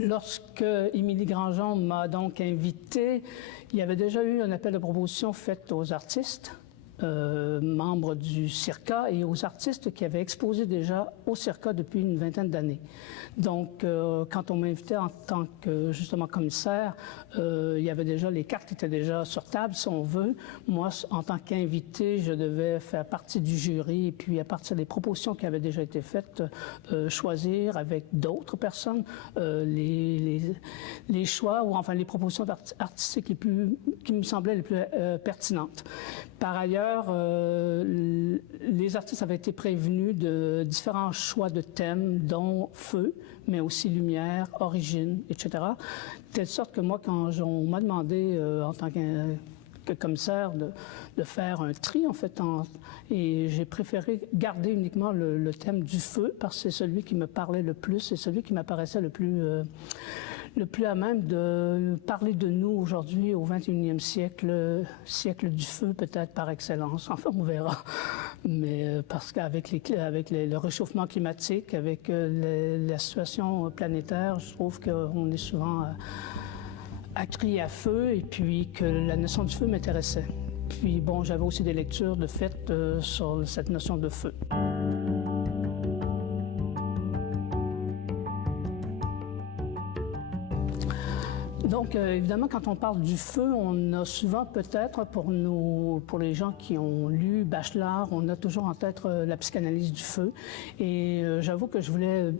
Lorsque Émilie Grandjean m'a donc invité, il y avait déjà eu un appel de proposition fait aux artistes, membres du CIRCA, et aux artistes qui avaient exposé déjà au CIRCA depuis une vingtaine d'années. Donc, quand on m'invitait en tant que, justement, commissaire, il y avait déjà, les cartes étaient déjà sur table, si on veut. Moi, en tant qu'invité, je devais faire partie du jury, et puis à partir des propositions qui avaient déjà été faites, choisir avec d'autres personnes les choix, ou enfin les propositions artistiques qui me semblaient les plus pertinentes. Par ailleurs, les artistes avaient été prévenus de différents choix de thèmes, dont feu, mais aussi lumière, origine, etc. De telle sorte que moi, quand on m'a demandé, en tant que commissaire, de faire un tri, en fait, et j'ai préféré garder uniquement le thème du feu, parce que c'est celui qui me parlait le plus, c'est celui qui m'apparaissait le plus à même de parler de nous aujourd'hui au 21e siècle, siècle du feu peut-être par excellence. Enfin, on verra. Mais parce qu'avec le réchauffement climatique, avec la situation planétaire, je trouve qu'on est souvent à crier à feu, et puis que la notion du feu m'intéressait. Puis bon, j'avais aussi des lectures de fait sur cette notion de feu. Donc, évidemment, quand on parle du feu, on a souvent peut-être, pour les gens qui ont lu Bachelard, on a toujours en tête la psychanalyse du feu. Et j'avoue que je voulais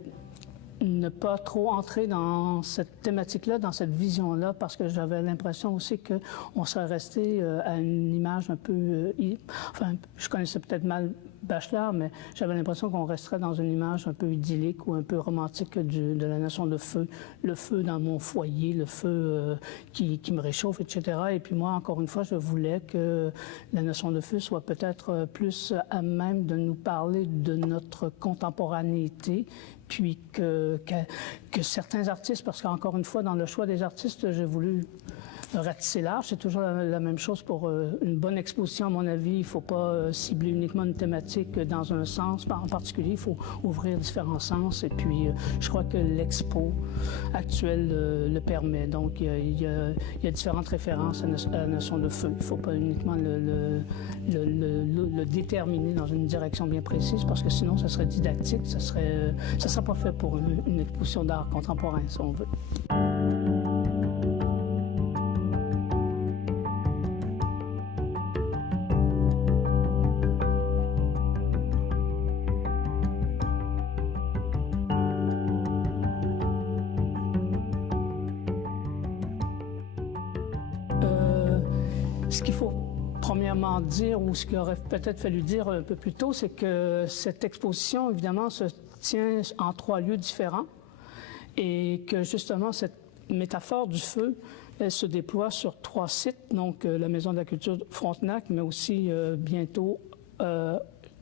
ne pas trop entrer dans cette thématique-là, dans cette vision-là, parce que j'avais l'impression aussi qu'on serait resté à une image un peu... enfin, je connaissais peut-être mal Bachelard, mais j'avais l'impression qu'on resterait dans une image un peu idyllique ou un peu romantique de la notion de feu. Le feu dans mon foyer, le feu qui me réchauffe, etc. Et puis moi, encore une fois, je voulais que la notion de feu soit peut-être plus à même de nous parler de notre contemporanéité, puis que certains artistes, parce qu'encore une fois, dans le choix des artistes, j'ai voulu ratisser large. C'est toujours la même chose pour une bonne exposition, à mon avis. Il ne faut pas cibler uniquement une thématique dans un sens. En particulier, il faut ouvrir différents sens. Et puis, je crois que l'expo actuelle le permet. Donc, il y a différentes références à la notion de feu. Il ne faut pas uniquement le déterminer dans une direction bien précise, parce que sinon, ça serait didactique. Ça serait pas fait pour une exposition d'art contemporain, si on veut. Ce qu'il faut premièrement dire, ou ce qu'il aurait peut-être fallu dire un peu plus tôt, c'est que cette exposition, évidemment, se tient en 3 lieux différents, et que justement, cette métaphore du feu, elle se déploie sur 3 sites, donc la Maison de la Culture Frontenac, mais aussi bientôt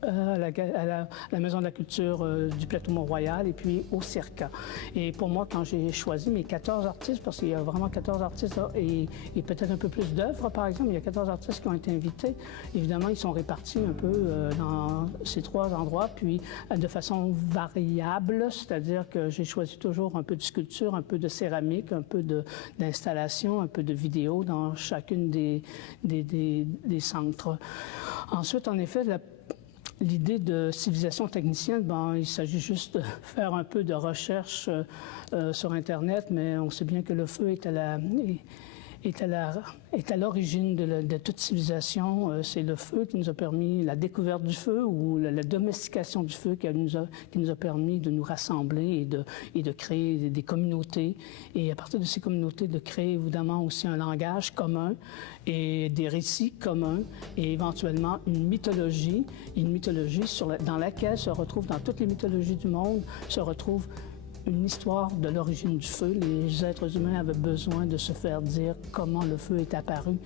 à la Maison de la Culture du Plateau Mont-Royal, et puis au CIRCA. Et pour moi, quand j'ai choisi mes 14 artistes, parce qu'il y a vraiment 14 artistes là, et peut-être un peu plus d'œuvres, par exemple, il y a 14 artistes qui ont été invités. Évidemment, ils sont répartis un peu dans ces 3 endroits, puis de façon variable, c'est-à-dire que j'ai choisi toujours un peu de sculpture, un peu de céramique, un peu d'installation, un peu de vidéo dans chacune des centres. Ensuite, en effet, l'idée de civilisation technicienne, il s'agit juste de faire un peu de recherche sur Internet, mais on sait bien que le feu est à l'origine de toute civilisation. C'est le feu qui nous a permis la découverte du feu, ou la domestication du feu qui nous a permis de nous rassembler et de créer des communautés. Et à partir de ces communautés, de créer évidemment aussi un langage commun et des récits communs, et éventuellement une mythologie dans laquelle se retrouve, dans toutes les mythologies du monde, se retrouve une histoire de l'origine du feu. Les êtres humains avaient besoin de se faire dire comment le feu est apparu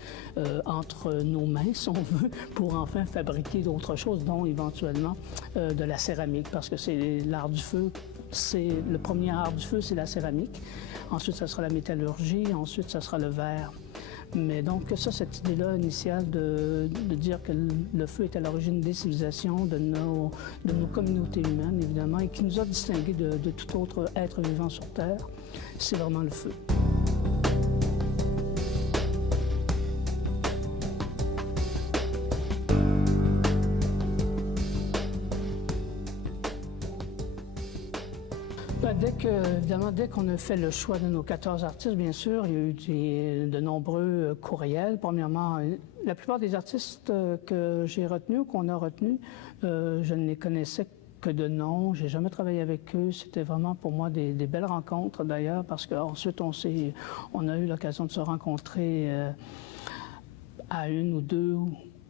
entre nos mains, si on veut, pour enfin fabriquer d'autres choses, dont éventuellement de la céramique, parce que c'est l'art du feu. Le premier art du feu, c'est la céramique. Ensuite, ça sera la métallurgie. Ensuite, ça sera le verre. Mais donc ça, cette idée-là initiale de dire que le feu est à l'origine des civilisations, de nos communautés humaines, évidemment, et qui nous a distingués de tout autre être vivant sur Terre, c'est vraiment le feu. Dès qu'on a fait le choix de nos 14 artistes, bien sûr, il y a eu de nombreux courriels. Premièrement, la plupart des artistes que j'ai retenus ou qu'on a retenus, je ne les connaissais que de nom. J'ai jamais travaillé avec eux. C'était vraiment pour moi des belles rencontres d'ailleurs, parce qu'ensuite on a eu l'occasion de se rencontrer à une ou deux,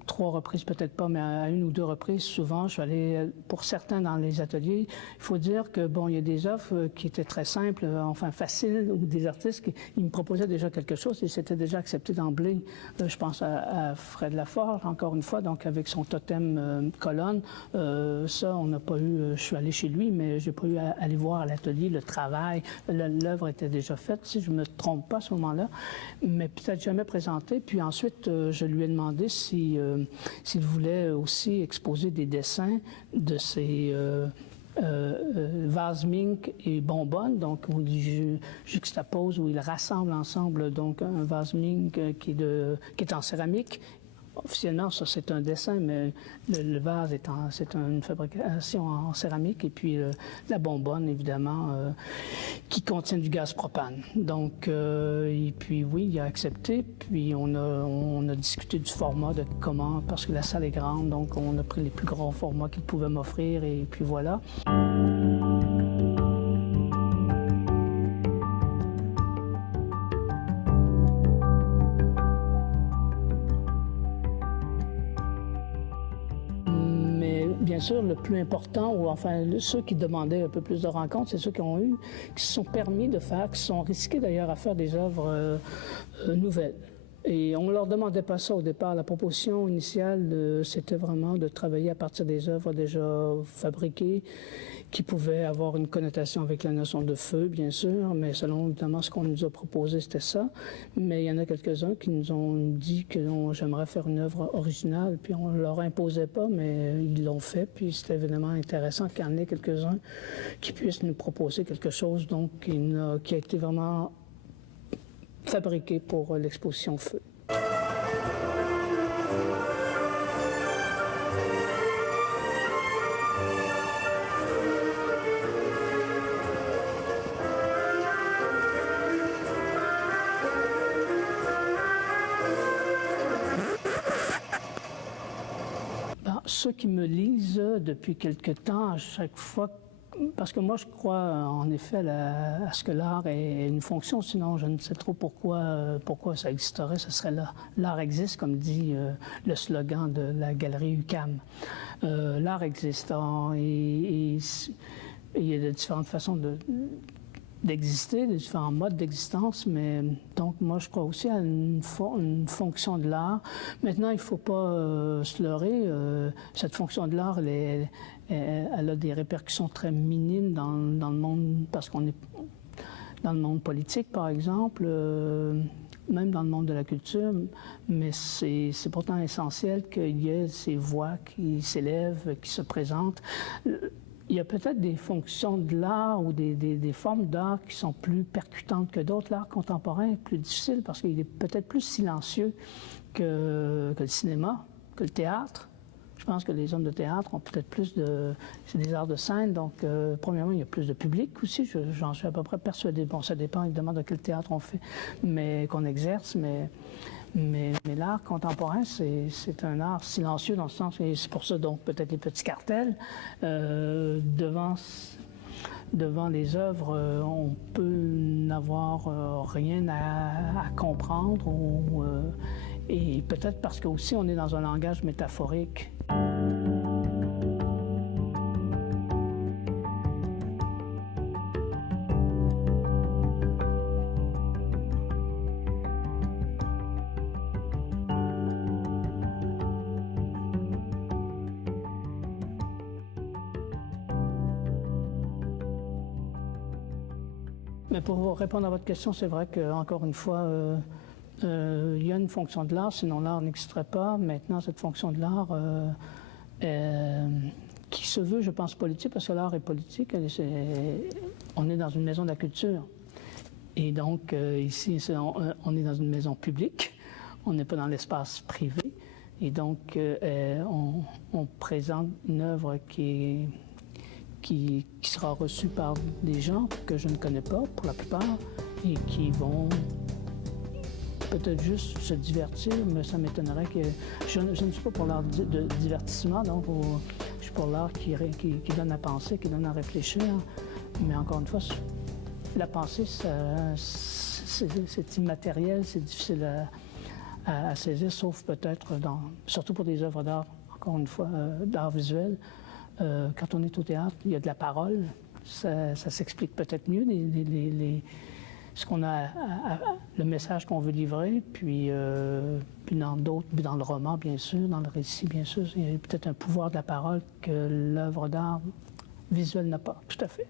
3 reprises, peut-être pas, mais à 1 ou 2 reprises, souvent, je suis allé, pour certains, dans les ateliers. Il faut dire que, bon, il y a des offres qui étaient très simples, enfin faciles, ou des artistes qui me proposaient déjà quelque chose et c'était déjà accepté d'emblée. Je pense à Fred Laforge, encore une fois, donc avec son totem colonne. Ça, on n'a pas eu, je suis allé chez lui, mais j'ai pas eu à aller voir l'atelier, le travail. L'œuvre était déjà faite, si je me trompe pas à ce moment-là, mais peut-être jamais présentée. Puis ensuite, je lui ai demandé s'il voulait aussi exposer des dessins de ces vases mink et bonbonnes, donc où il juxtapose, où il rassemble ensemble donc un vase mink qui est en céramique. Officiellement, ça c'est un dessin, mais le vase c'est une fabrication en céramique, et puis la bonbonne, évidemment, qui contient du gaz propane. Donc, et puis oui, il a accepté, puis on a discuté du format, de comment, parce que la salle est grande, donc on a pris les plus grands formats qu'il pouvait m'offrir, et puis voilà. Bien sûr, le plus important, ou enfin ceux qui demandaient un peu plus de rencontres, c'est ceux qui se sont permis de faire, qui se sont risqués d'ailleurs à faire des œuvres nouvelles. Et on ne leur demandait pas ça au départ. La proposition initiale, c'était vraiment de travailler à partir des œuvres déjà fabriquées, qui pouvaient avoir une connotation avec la notion de feu, bien sûr, mais selon évidemment ce qu'on nous a proposé, c'était ça. Mais il y en a quelques-uns qui nous ont dit que j'aimerais faire une œuvre originale, puis on ne leur imposait pas, mais ils l'ont fait, puis c'était évidemment intéressant qu'il y en ait quelques-uns qui puissent nous proposer quelque chose donc, qui a été vraiment fabriqué pour l'exposition Feu. Ceux qui me lisent depuis quelque temps, à chaque fois, parce que moi je crois en effet à ce que l'art ait une fonction, sinon je ne sais trop pourquoi ça existerait, ce serait là. L'art existe, comme dit le slogan de la galerie UQAM. L'art existe et il y a de différentes façons d'exister, de différents modes d'existence, mais donc moi je crois aussi à une fonction de l'art. Maintenant, il ne faut pas se leurrer, cette fonction de l'art, elle a des répercussions très minimes dans le monde, parce qu'on est dans le monde politique, par exemple, même dans le monde de la culture, mais c'est pourtant essentiel qu'il y ait ces voix qui s'élèvent, qui se présentent. Il y a peut-être des fonctions de l'art ou des formes d'art qui sont plus percutantes que d'autres. L'art contemporain est plus difficile parce qu'il est peut-être plus silencieux que le cinéma, que le théâtre. Je pense que les hommes de théâtre ont peut-être plus de... C'est des arts de scène, donc premièrement, il y a plus de public aussi, j'en suis à peu près persuadé. Bon, ça dépend évidemment de quel théâtre on fait, mais qu'on exerce, mais l'art contemporain, c'est un art silencieux dans le sens, et c'est pour ça donc peut-être les petits cartels, devant les œuvres, on peut n'avoir rien à comprendre, et peut-être parce qu'aussi on est dans un langage métaphorique. Mais pour répondre à votre question, c'est vrai qu'encore une fois, Il y a une fonction de l'art, sinon l'art n'existerait pas. Maintenant, cette fonction de l'art qui se veut, je pense, politique, parce que l'art est politique. On est dans une maison de la culture. Et donc, ici, on est dans une maison publique. On n'est pas dans l'espace privé. Et donc, on présente une œuvre qui sera reçue par des gens que je ne connais pas, pour la plupart, et qui vont peut-être juste se divertir, mais ça m'étonnerait que... Je ne suis pas pour l'art de divertissement, donc je suis pour l'art qui donne à penser, qui donne à réfléchir. Mais encore une fois, la pensée, c'est immatériel, c'est difficile à saisir, sauf peut-être, surtout pour des œuvres d'art, encore une fois, d'art visuel. Quand on est au théâtre, il y a de la parole, ça s'explique peut-être mieux, ce qu'on a, le message qu'on veut livrer, puis dans le roman, bien sûr, dans le récit, bien sûr, il y a peut-être un pouvoir de la parole que l'œuvre d'art visuelle n'a pas, tout à fait.